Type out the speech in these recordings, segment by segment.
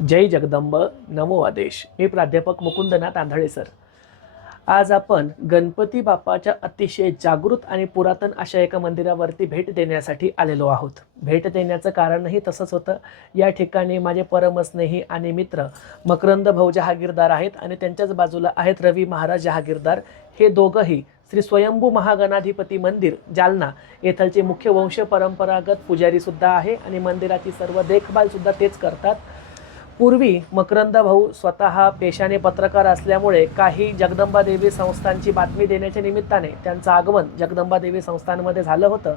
जय जगदंब नमो आदेश. मी प्राध्यापक मुकुंदनाथ आंधळे सर. आज आपण गणपती बाप्पाच्या अतिशय जागृत आणि पुरातन अशा एका मंदिरावरती भेट देण्यासाठी आलेलो आहोत. भेट देण्याचं कारणही तसंच होतं. या ठिकाणी माझे परमस्नेही आणि मित्र मकरंद भाऊ जहागीरदार आहेत आणि त्यांच्याच बाजूला आहेत रवी महाराज जहागीरदार. हे दोघंही श्री स्वयंभू महागणाधिपती मंदिर जालना येथलचे मुख्य वंश परंपरागत पुजारी सुद्धा आहे आणि मंदिराची सर्व देखभाल सुद्धा तेच करतात. पूर्वी मकरंद भाऊ स्वतः पेशाने पत्रकार असल्यामुळे काही जगदंबा देवी संस्थांची बातमी देण्याच्या निमित्ताने त्यांचं आगमन जगदंबा देवी संस्थांमध्ये झालं होतं.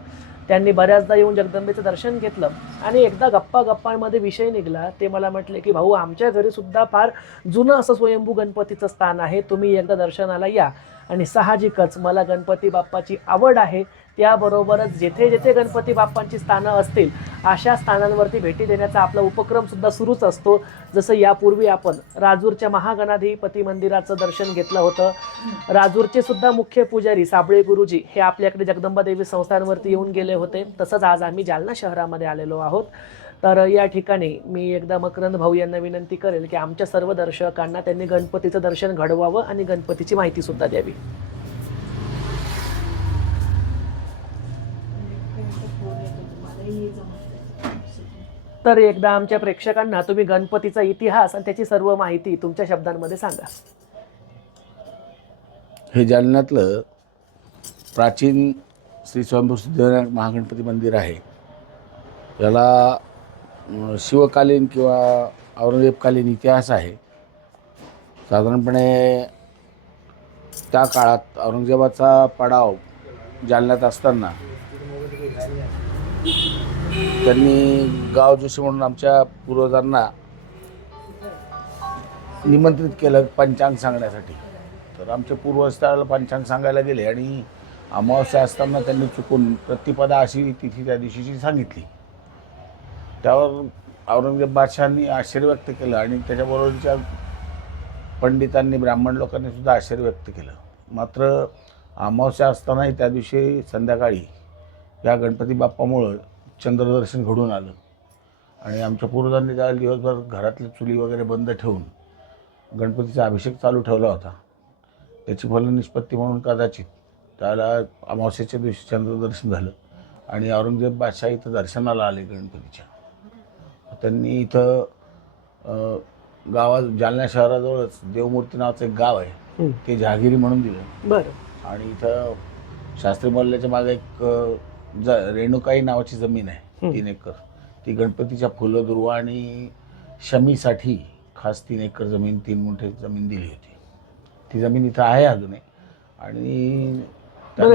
त्यांनी बऱ्याचदा येऊन जगदंबेचं दर्शन घेतलं आणि एकदा गप्पांमध्ये विषय निघाला. ते मला म्हटले की भाऊ, आमच्या घरी सुद्धा फार जुनं असं स्वयंभू गणपतीचं स्थान आहे, तुम्ही एकदा दर्शनाला या. आणि साहजिकच मला गणपती बाप्पाची आवड आहे, त्याबरोबरच जेथे जेथे गणपती बाप्पांची स्थानं असतील अशा स्थानांवरती भेटी देण्याचा आपला उपक्रम सुद्धा सुरूच असतो. जसं यापूर्वी आपण राजूरच्या महागणाधिपती मंदिराचं दर्शन घेतलं होतं. राजूरचे सुद्धा मुख्य पुजारी साबळे गुरुजी हे आपल्याकडे जगदंबा देवी संस्थांवरती येऊन गेले होते. तसंच आज आम्ही जालना शहरामध्ये आलेलो आहोत. तर या ठिकाणी मी एकदा मकरंद भाऊ यांना विनंती करेल की आमच्या सर्व दर्शकांना त्यांनी गणपतीचं दर्शन घडवावं आणि गणपतीची माहिती सुद्धा द्यावी. तर एकदा आमच्या प्रेक्षकांना तुम्ही गणपतीचा इतिहास आणि त्याची सर्व माहिती तुमच्या शब्दांमध्ये सांगा. हे जालन्यातलं प्राचीन श्री स्वयंभू सिद्धिविनायक महागणपती मंदिर आहे. याला शिवकालीन किंवा औरंगजेबकालीन इतिहास आहे. साधारणपणे त्या काळात औरंगजेबाचा पडाव जालन्यात असताना त्यांनी गाव जोशी म्हणून आमच्या पूर्वजांना निमंत्रित केलं पंचांग सांगण्यासाठी. तर आमचे पूर्वज त्याला पंचांग सांगायला गेले आणि अमावस्या असताना त्यांनी चुकून प्रतिपदा अशी तिथी त्या दिवशीची सांगितली. त्यावर औरंगजेब बादशहांनी आश्चर्य व्यक्त केलं आणि त्याच्याबरोबरच्या पंडितांनी ब्राह्मण लोकांनी सुद्धा आश्चर्य व्यक्त केलं. मात्र अमावस्या असतानाही त्या दिवशी संध्याकाळी या गणपती बाप्पामुळं चंद्रदर्शन घडून आलं आणि आमच्या पूर्वजांनी त्या दिवसभर घरातले चुली वगैरे बंद ठेवून गणपतीचा अभिषेक चालू ठेवला होता. त्याची फलनिष्पत्ती म्हणून कदाचित त्याला अमावस्येच्या दिवशी चंद्रदर्शन झालं आणि औरंगजेब बादशाह इथं दर्शनाला आले गणपतीच्या. त्यांनी इथं गावात जालना शहराजवळच देवमूर्ती नावाचं एक गाव आहे, ते जहागिरी म्हणून दिलं. बरं. आणि इथं शास्त्री मोहल्ल्याच्या मागे एक रेणुकाई नावाची जमीन आहे 3 एकर. ती गणपतीच्या फुलं दुर्वा आणि शमीसाठी खास 3 एकर जमीन, 3 गुंठे जमीन दिली होती. ती जमीन इथं आहे अजूनही. आणि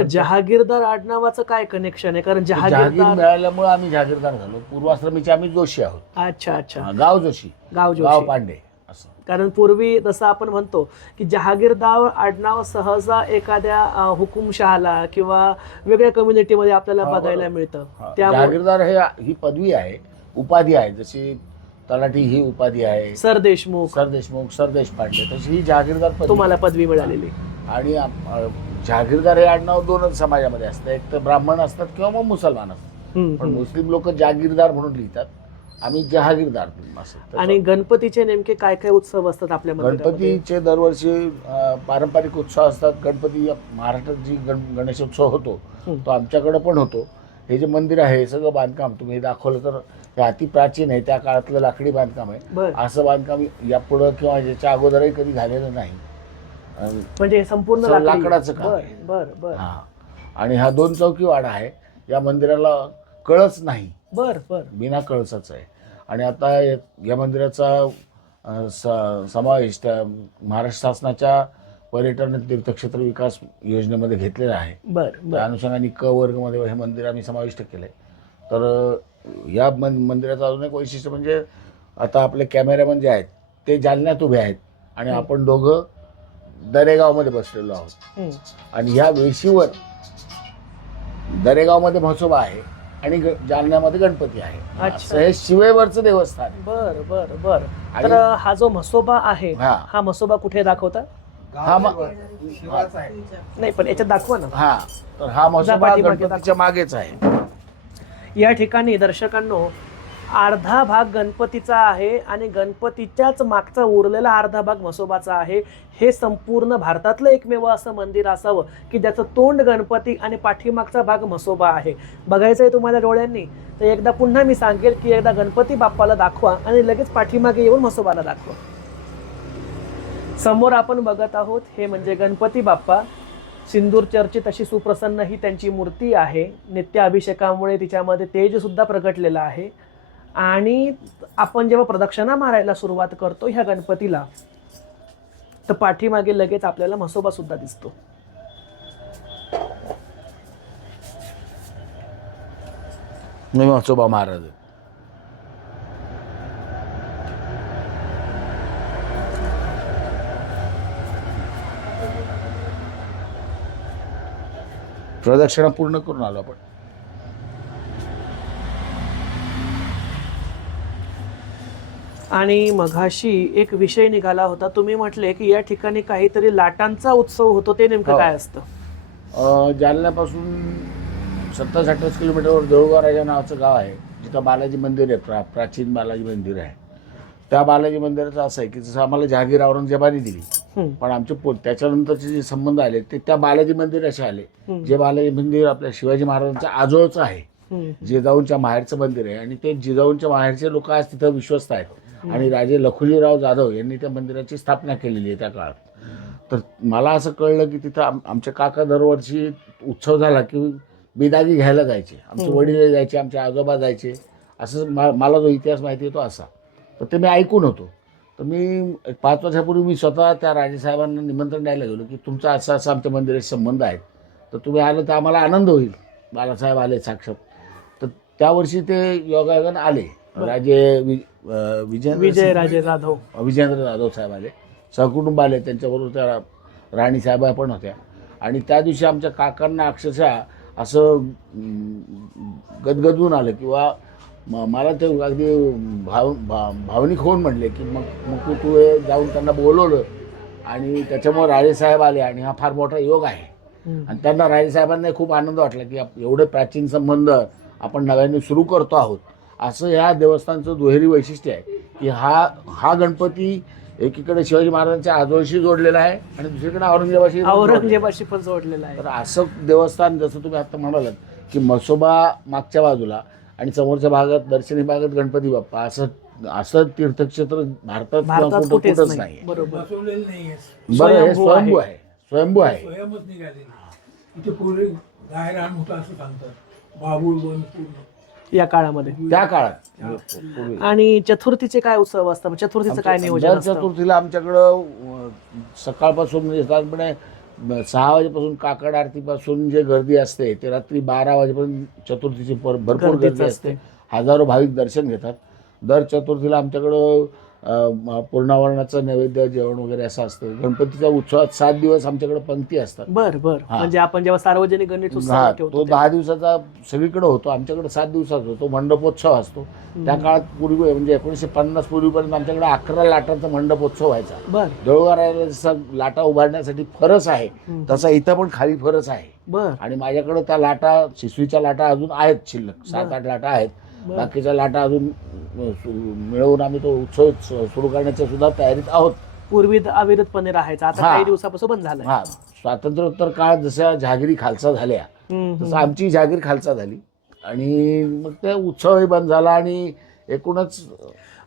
जहागीरदार आडनावाचं काय कनेक्शन आहे? कारण जहागीर जहागीरदार मिळाल्यामुळे आम्ही जहागीरदार झालो. पूर्वाश्रमीचे आम्ही जोशी आहोत. अच्छा अच्छा. गाव जोशी, गाव गाव पांडे असं. कारण पूर्वी जसं आपण म्हणतो की जहागीरदार आडनाव सहसा एखाद्या हुकुमशहाला किंवा वेगळ्या कम्युनिटीमध्ये आपल्याला बघायला मिळतं. त्यामुळे जहागीरदार ही पदवी आहे, उपाधी आहे. जशी तलाठी ही उपाधी आहे, सरदेशमुख, सरदेशपांडे, तशी ही जहागीरदार पदवी तुम्हाला पदवी मिळालेली. आणि जहागीरदार हे आडनाव 2च समाजामध्ये असतं, एक तर ब्राह्मण असतात किंवा मग मुसलमान असतात. पण मुस्लिम लोक जागीरदार म्हणून लिहितात, आम्ही जहागीरदार असं. आणि गणपतीचे नेमके काय काय उत्सव असतात आपल्या मंदिरामध्ये? गणपतीचे दरवर्षी पारंपरिक उत्सव असतात. गणपती महाराष्ट्रात जी गणेशोत्सव होतो तो आमच्याकडे पण होतो. हे जे मंदिर आहे हे सगळं बांधकाम तुम्ही दाखवलं तर हे अति प्राचीन आहे, त्या काळातलं लाकडी बांधकाम आहे. असं बांधकाम यापुढं किंवा याच्या अगोदरही कधी झालेलं नाही. म्हणजे संपूर्ण लाकडाचं काम. बर. हा. आणि हा 2 चौकी वाडा आहे. या मंदिराला कळस नाही, बर, बिना कळसाचं आहे. आणि आता या मंदिराचा समावेश त्या महाराष्ट्र शासनाच्या पर्यटन तीर्थक्षेत्र विकास योजनेमध्ये घेतलेला आहे. त्या अनुषंगाने क वर्गमध्ये हे मंदिर आम्ही समाविष्ट केलं आहे. तर या मंदिराचं अजून एक वैशिष्ट्य म्हणजे आता आपले कॅमेरामन जे आहेत ते जालन्यात उभे आहेत आणि आपण दोघं दरेगावमध्ये बसलेलो आहोत. आणि ह्या वेशीवर दरेगावमध्ये म्हसोबा आहे आणि जालन्यामध्ये गणपती आहे. असं हे शिवेवरचं देवस्थान. बर. तर हा जो म्हसोबा आहे हा म्हसोबा कुठे दाखवता? नाही पण याच्यात दाखवा ना. हा, तर हा म्हसोबा गणपतीच्या मागेच आहे. या ठिकाणी दर्शकांनो अर्धा भाग गणपतीचा आहे आणि गणपतीच्याच मागचा उरलेला अर्धा भाग म्हसोबाचा आहे. हे संपूर्ण भारतातलं एकमेव असं मंदिर असावं की ज्याचं तोंड गणपती आणि पाठीमागचा भाग म्हसोबा आहे. बघायचं आहे तुम्हाला डोळ्यांनी तर एकदा पुन्हा मी सांगेल की एकदा गणपती बाप्पाला दाखवा आणि लगेच पाठीमागे येऊन म्हसोबाला दाखवा. समोर आपण बघत आहोत हे म्हणजे गणपती बाप्पा. सिंदूर चर्चित अशी सुप्रसन्न ही त्यांची मूर्ती आहे. नित्य अभिषेकामुळे तिच्यामध्ये तेज सुद्धा प्रगटलेलं आहे. आणि आपण जेव्हा प्रदक्षिणा मारायला सुरुवात करतो ह्या गणपतीला तर पाठीमागे लगेच आपल्याला म्हसोबा सुद्धा दिसतो. म्हसोबा महाराज प्रदक्षिणा पूर्ण करून आलो आपण. आणि मघाशी एक विषय निघाला होता. तुम्ही म्हटले की या ठिकाणी काहीतरी लाटांचा उत्सव होतो. ते नेमकं काय असतं? जालन्यापासून 70-80 किलोमीटरवर देऊळगाव राजा नावाचं गाव आहे, जिथं बालाजी मंदिर आहे. प्राचीन बालाजी मंदिर आहे. त्या बालाजी मंदिराचं असं आहे की जसं आम्हाला जहागीर औरंगजेबाने दिली, पण आमचे त्याच्यानंतरचे जे संबंध आले ते त्या बालाजी मंदिराशी आले. जे बालाजी मंदिर आपल्या शिवाजी महाराजांच्या आजोळचं आहे, जिजाऊंच्या माहेरचं मंदिर आहे. आणि ते जिजाऊंच्या माहेरचे लोक आज तिथं विश्वस्त आहेत. आणि राजे लखुजीराव जाधव यांनी त्या मंदिराची स्थापना केलेली आहे त्या काळात. तर मला असं कळलं की तिथं आमचे काका दरवर्षी उत्सव झाला की बिदागी घ्यायला जायचे. आमचे वडील जायचे, आमचे आजोबा जायचे. असं मला जो इतिहास माहिती आहे तो असा. तर ते मी ऐकून होतो. तर मी 5 वर्षापूर्वी मी स्वतः त्या राजेसाहेबांना निमंत्रण द्यायला गेलो की तुमचा असा असा आमच्या मंदिराशी संबंध आहेत, तर तुम्ही आलं तर आम्हाला आनंद होईल. बालासाहेब आले साक्षात. तर त्या ते योगायोगान आले. राजे विजयराजे जाधव विजयेंद्र जाधव साहेब आले, सहकुटुंब आले. त्यांच्याबरोबर त्या राणी साहेबा पण होत्या. आणि त्या दिवशी आमच्या काकांना अक्षरशः असं गदगदून आलं किंवा मला ते अगदी भावनिक होऊन म्हणले की मग तू जाऊन त्यांना बोलवलं. आणि त्याच्यामुळे राजेसाहेब आले आणि हा फार मोठा योग आहे. आणि त्यांना राजेसाहेबांना खूप आनंद वाटला की एवढे प्राचीन संबंध आपण नव्याने सुरू करतो आहोत. असं ह्या देवस्थानचं दुहेरी वैशिष्ट्य आहे की हा गणपती एकीकडे शिवाजी महाराजांच्या आजोळशी जोडलेला आहे आणि दुसरीकडे औरंगजेबाशी पण जोडलेला आहे. तर असं देवस्थान जसं तुम्ही आता म्हणालात की म्हसोबा मागच्या बाजूला आणि समोरच्या भागात दर्शनी भागात गणपती बाप्पा, असं तीर्थक्षेत्र भारतात कुठेच नाही. बरोबर. बरं, हे स्वयंभू आहे. स्वयंभू आहे. या काळामध्ये त्या काळात. आणि चतुर्थीचे काय उत्सव असतात? चतुर्थीचं काय नियोजन असतं? चतुर्थीला आमच्याकडं सकाळपासून म्हणजे साधारणपणे 6 वाजेपासून काकड आरतीपासून जे गर्दी असते ते रात्री 12 वाजेपर्यंत चतुर्थीची भरपूर गर्दी असते. हजारो भाविक दर्शन घेतात. दर चतुर्थीला आमच्याकडं पूर्णावरणाचं नैवेद्य, जेवण वगैरे असं असतं. गणपतीच्या उत्सवात 7 दिवस आमच्याकडे पंक्ती असतात. बरं. म्हणजे आपण जेव्हा सार्वजनिक गणेश उत्सव ठेवतो तो 10 दिवसाचा सगळीकडे होतो. आमच्याकडे 7 दिवसाचा होतो. मंडपोत्सव असतो. त्या काळात पूर्वी म्हणजे 1950 पूर्वीपर्यंत आमच्याकडे 11 लाटांचा मंडपोत्सव व्हायचा. देऊळगाव जसं लाटा उभारण्यासाठी फरस आहे तसा इथं पण खाली फरस आहे. आणि माझ्याकडे त्या लाटा, शिसवीच्या लाटा अजून आहेत शिल्लक. 7-8 लाटा आहेत. बाकीच्या लाटा अजून मिळवून आम्ही तो उत्सव सुरू करण्याच्या सुद्धा तयारीत आहोत. पूर्वी अविरतपणे राहायचा, आता काही दिवसापासून बंद झाला. स्वातंत्र्योत्तर काळात जशा जहागिरी खालसा झाल्या तसं आमची जहागीर खालसा झाली आणि मग ते उत्सवही बंद झाला. आणि एकूणच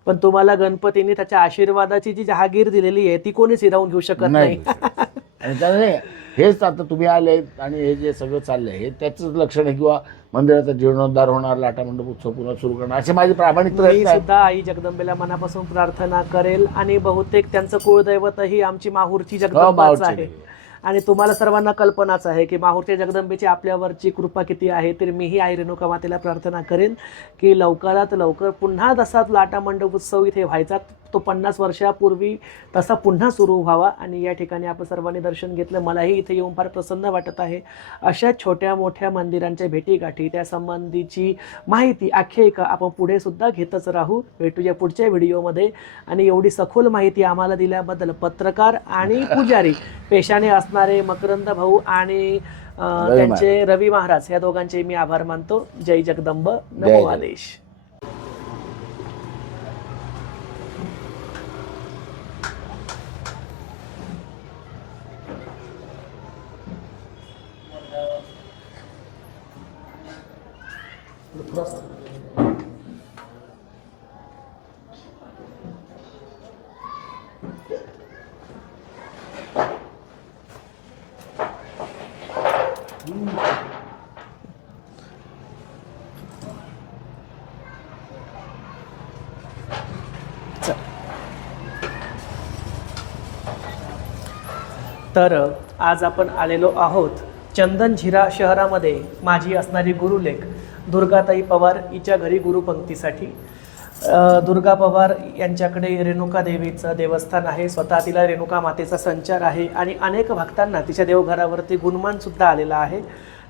पण तुम्हाला गणपतीने त्याच्या आशीर्वादाची जी जहागीर दिलेली आहे ती कोणीच हिरावून घेऊ शकत नाही. आणि त्याने हेच आता तुम्ही आले आणि हे जे सगळं चाललंय हे त्याचंच लक्षण आहे. किंवा मंदिराचा जीर्णोद्धार होणार, लाटा मंडप उत्सव पुन्हा सुरू करणार, असे माझे प्रामाणिक प्रयत्न आहेत. सुद्धा आई जगदंबेला मनापासून प्रार्थना करेल. आणि बहुतेक त्यांचं कुळदैवतही आमची माहूरची जगदंबाच आहे. आणि तुम्हाला सर्वांना कल्पनाच आहे की माहूरच्या जगदंबेची आपल्यावरची कृपा किती आहे. तर मीही आई रेणुका मातेला प्रार्थना करेन की लवकरात लवकर पुन्हा तसाच लाटा मंडप उत्सव इथे व्हायचा, तो 50 वर्षापूर्वी तसा पुन्हा सुरू व्हावा. आणि या ठिकाणी आपण सर्वांनी दर्शन घेतलं. मलाही इथे येऊन फार प्रसन्न वाटत आहे. अशा छोट्या मोठ्या मंदिरांच्या भेटीगाठी, त्या संबंधीची माहिती, आख्यायिका आपण पुढे सुद्धा घेतच राहू. भेटूया पुढच्या व्हिडिओमध्ये. आणि एवढी सखोल माहिती आम्हाला दिल्याबद्दल पत्रकार आणि पुजारी पेशाने असणारे मकरंद भाऊ आणि त्यांचे रवी महाराज या दोघांचे मी आभार मानतो. जय जगदंब, नमो आदेश. तर आज आपण आलेलो आहोत चंदनझिरा शहरामध्ये माझी असणारी गुरुलेख दुर्गाताई पवार हिच्या घरी गुरुपंक्तीसाठी. दुर्गा पवार यांच्याकडे रेणुका देवीचं देवस्थान आहे, स्वतः तिला रेणुका मातेचा संचार आहे आणि अनेक भक्तांना तिच्या देवघरावरती गुणमानसुद्धा आलेला आहे.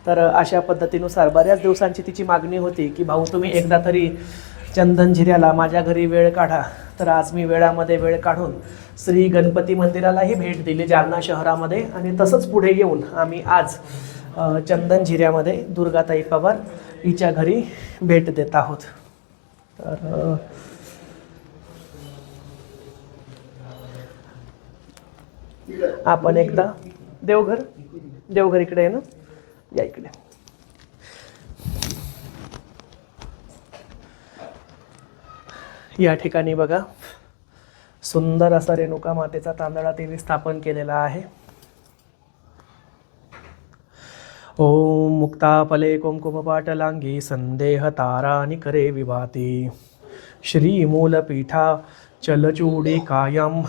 तर अशा पद्धतीनुसार बऱ्याच दिवसांची तिची मागणी होती की भाऊ तुम्ही एकदा तरी चंदनझिऱ्याला माझ्या घरी वेळ काढा. तर आज मी वेळामध्ये वेळ काढून श्री गणपती मंदिरालाही भेट दिली जालना शहरामध्ये आणि तसंच पुढे येऊन आम्ही आज चंदनझिऱ्यामध्ये दुर्गाताई पवार हिच्या घरी भेट देत आहोत. तर आपण एकदा देवघर इकडे आहे ना, या इकडे. या ठिकाणी बघा सुंदर असा रेणुका मातेचा तांदळा तिने स्थापन केलेला आहे. ओम मुक्ताफले कुंकुमपाटलांगी संदेह तारा निकरे विभाती श्री मूलपीठा चलचूडी कायम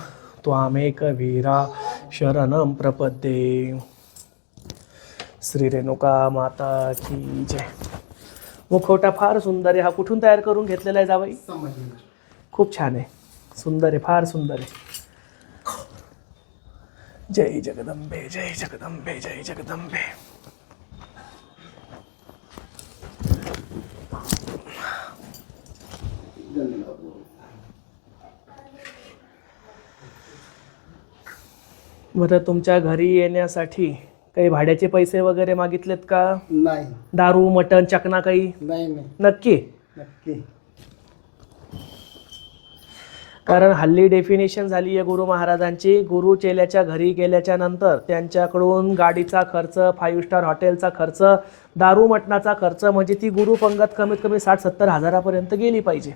त्वामेक वीरा शरणम प्रपद्ये. श्री रेणुका माता की जय. मुखवटा फार सुंदर आहे. हा कुठून तयार करून घेतलेला आहे जावई? खूप छान आहे, सुंदर आहे, फार सुंदर आहे. जय जगदंबे, जय जगदंबे, जय जगदंबे. बरं, तुमच्या घरी येण्यासाठी काही भाड्याचे पैसे वगैरे मागितलेत का? नाही दारू मटण चकना काही? नाही नाही नक्की? नक्की. कारण हल्ली डेफिनेशन झाली आहे गुरु महाराजांची, गुरु चेल्याच्या घरी गेल्याच्या नंतर त्यांच्याकडून गाडीचा खर्च, 5 स्टार हॉटेलचा खर्च, दारू मटणाचा खर्च, म्हणजे ती गुरु पंगत कमीत कमी 60-70 हजारापर्यंत गेली पाहिजे.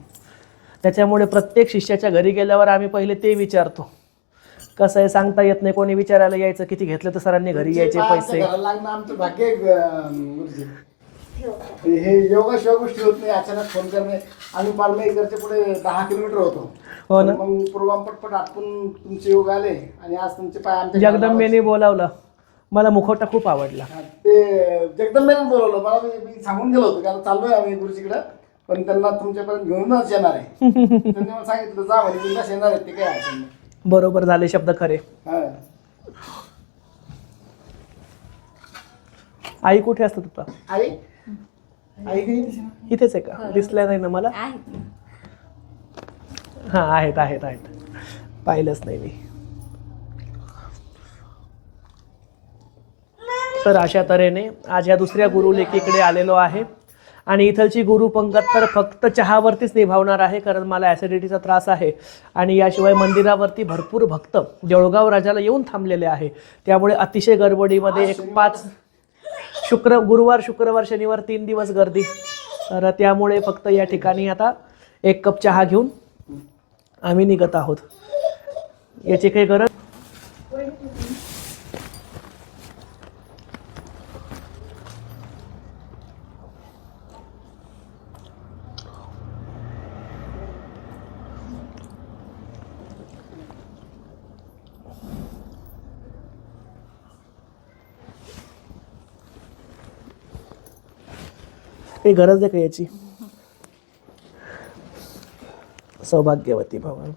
त्याच्यामुळे प्रत्येक शिष्याच्या घरी गेल्यावर आम्ही पहिले ते विचारतो. कसं आहे सांगता येत नाही, कोणी विचारायला यायचं, किती घेतलं तर सरांनी घरी यायचे पैसे. आमचं भाग्य आहे, गुरुजी. हे योगाशिवाय गोष्टी होत नाही. अचानक फोन करणे. आम्ही पालमेकरच्या पुढे 10 किलोमीटर होतो. हो ना. मग पूर्वाम पटपट आटपून तुमचे योग आले आणि आज तुमचे पाय आमच्या जगदंबेने बोलावलं. मला मुखवटा खूप आवडला. ते जगदंबेने बोलवलं मला. मी सांगून गेलो होतो की आता चाललोय आम्ही गुरुजीकडे, पण त्यांना तुमच्यापर्यंत घेऊनच येणार आहे. त्यांनी मला सांगितलं जा म्हणे बिंदास येणार आहे, ते काय अडचण नाही. बरोबर झाले शब्द खरे. हा. आई कुठे असतात तुझा? आई आई काही इथेच आहे का? दिसल्या नाही ना मला. हां, आहेत. पाहिलंच नाही मी. तर अशा तऱ्हेने आज या दुसऱ्या गुरुलेखीकडे आलेलो आहे आणि इथलची गुरु पंगत तर फक्त चहावरतीच निभावणार आहे, कारण मला ॲसिडिटीचा त्रास आहे आणि याशिवाय मंदिरावरती भरपूर भक्त देऊळगाव राजाला येऊन थांबलेले आहे. त्यामुळे अतिशय गडबडीमध्ये एक 5 गुरुवार, शुक्रवार, शनिवार 3 दिवस गर्दी. तर त्यामुळे फक्त या ठिकाणी आता 1 कप चहा घेऊन आम्ही निघत आहोत. याची काही गरज आहे का याची? सौभाग्यवती भवन.